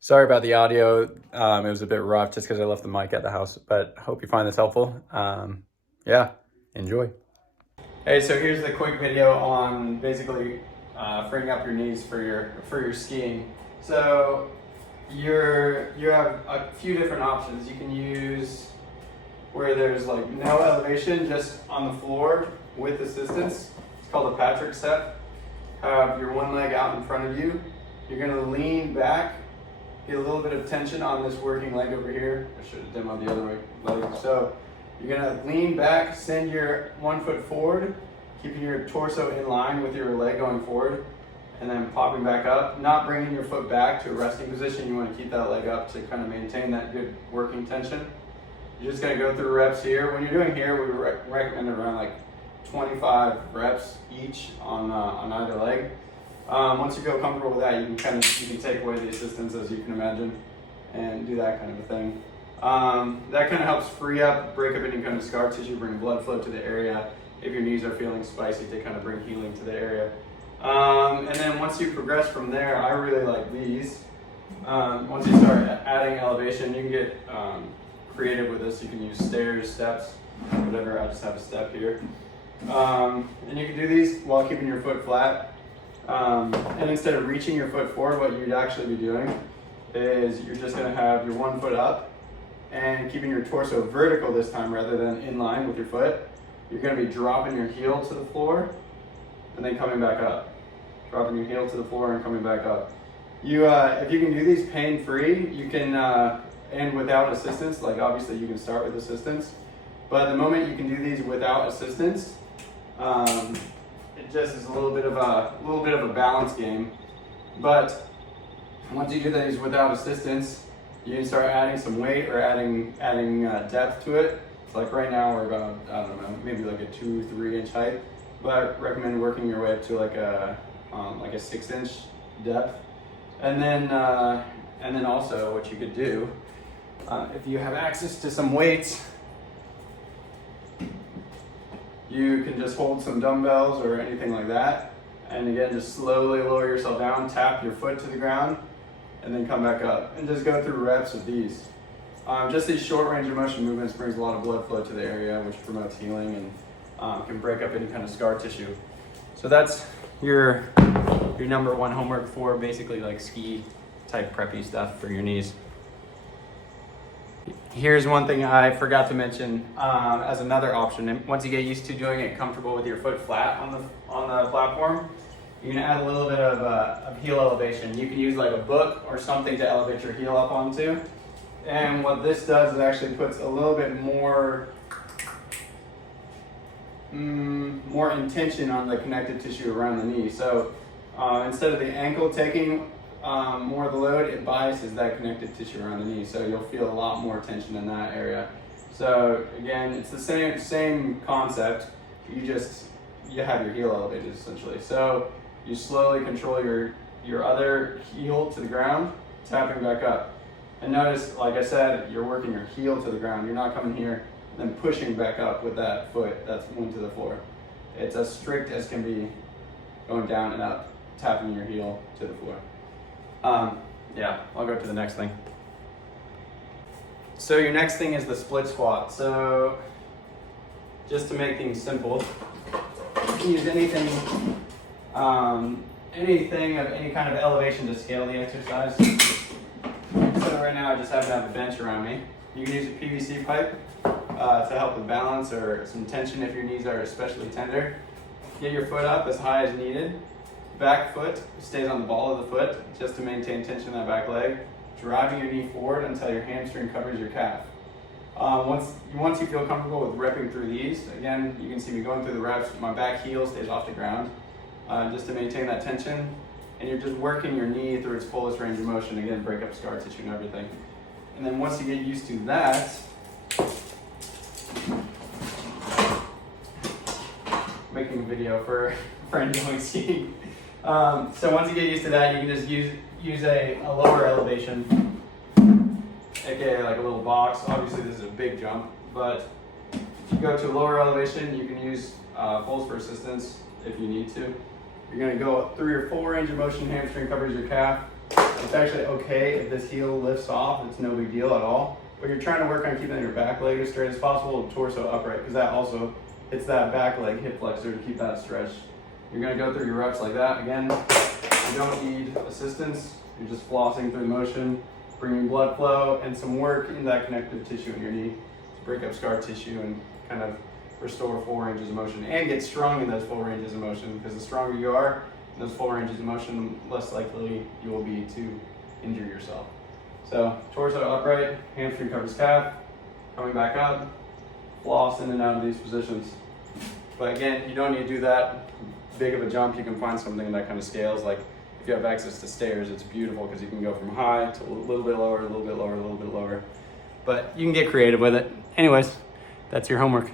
Sorry about the audio. It was a bit rough just because I left the mic at the house, but hope you find this helpful. Yeah, enjoy. Hey, so here's the quick video on basically freeing up your knees for your skiing. So you have a few different options. You can use where there's like no elevation, just on the floor with assistance. It's called a Patrick step. Have your one leg out in front of you. You're gonna lean back, get a little bit of tension on this working leg over here. I should have demoed the other leg. So you're gonna lean back, send your 1 foot forward, keeping your torso in line with your leg going forward, and then popping back up, not bringing your foot back to a resting position. You wanna keep that leg up to kind of maintain that good working tension. You're just gonna go through reps here. When you're doing here, we recommend around like 25 reps each on either leg. Once you feel comfortable with that, you can take away the assistance, as you can imagine, and do that kind of a thing. That kind of helps free up, break up any kind of scar tissue, bring blood flow to the area. If your knees are feeling spicy, they kind of bring healing to the area. And then once you progress from there, I really like these. Once you start adding elevation, you can get creative with this. You can use stairs, steps, whatever. I just have a step here. And you can do these while keeping your foot flat. And instead of reaching your foot forward, what you'd actually be doing is you're just going to have your 1 foot up and keeping your torso vertical this time rather than in line with your foot. You're going to be dropping your heel to the floor and then coming back up. Dropping your heel to the floor and coming back up. If you can do these pain-free, you can, and without assistance, like obviously you can start with assistance, but the moment you can do these without assistance, it just is a little bit of a balance game. But once you do these without assistance, you can start adding some weight or adding depth to it. So like right now we're about, I don't know, maybe like a 2-3 inch height, but I recommend working your way up to like a 6 inch depth. And then also what you could do, if you have access to some weights, you can just hold some dumbbells or anything like that. And again, just slowly lower yourself down, tap your foot to the ground, and then come back up. And just go through reps of these. Just these short range of motion movements brings a lot of blood flow to the area, which promotes healing and can break up any kind of scar tissue. So that's your number one homework for basically like ski type preppy stuff for your knees. Here's one thing I forgot to mention as another option. And once you get used to doing it comfortable with your foot flat on the platform, you can add a little bit of heel elevation. You can use like a book or something to elevate your heel up onto. And what this does is actually puts a little bit more intention on the connective tissue around the knee. So instead of the ankle taking more of the load, it biases that connective tissue around the knee, so you'll feel a lot more tension in that area. So again, it's the same concept. You have your heel elevated essentially. So you slowly control your other heel to the ground, tapping back up. And notice, like I said, you're working your heel to the ground. You're not coming here and then pushing back up with that foot that's into the floor. It's as strict as can be, going down and up, tapping your heel to the floor. Yeah, I'll go to the next thing. So your next thing is the split squat. So just to make things simple, you can use anything of any kind of elevation to scale the exercise. So right now I just happen to have a bench around me. You can use a PVC pipe to help with balance or some tension if your knees are especially tender. Get your foot up as high as needed. Back foot stays on the ball of the foot just to maintain tension in that back leg. Driving your knee forward until your hamstring covers your calf. Once you feel comfortable with repping through these, again, you can see me going through the reps. My back heel stays off the ground just to maintain that tension. And you're just working your knee through its fullest range of motion. Again, break up scar tissue and everything. And then once you get used to that, making a video for enjoying skiing. So once you get used to that, you can just use a lower elevation, aka like a little box. Obviously this is a big jump, but if you go to a lower elevation, you can use poles for assistance if you need to. You're gonna go through your full range of motion, hamstring covers your calf, It's actually okay if this heel lifts off, it's no big deal at all. But you're trying to work on keeping your back leg as straight as possible, torso upright, because that also hits that back leg hip flexor to keep that stretched. You're gonna go through your reps like that. Again, you don't need assistance. You're just flossing through the motion, bringing blood flow and some work in that connective tissue in your knee to break up scar tissue and kind of restore full ranges of motion and get strong in those full ranges of motion, because the stronger you are in those full ranges of motion, the less likely you will be to injure yourself. So torso upright, hamstring covers calf, coming back up, floss in and out of these positions. But again, you don't need to do that big of a jump. You can find something that kind of scales. Like if you have access to stairs, it's beautiful because you can go from high to a little bit lower, a little bit lower, a little bit lower. But you can get creative with it. Anyways, that's your homework.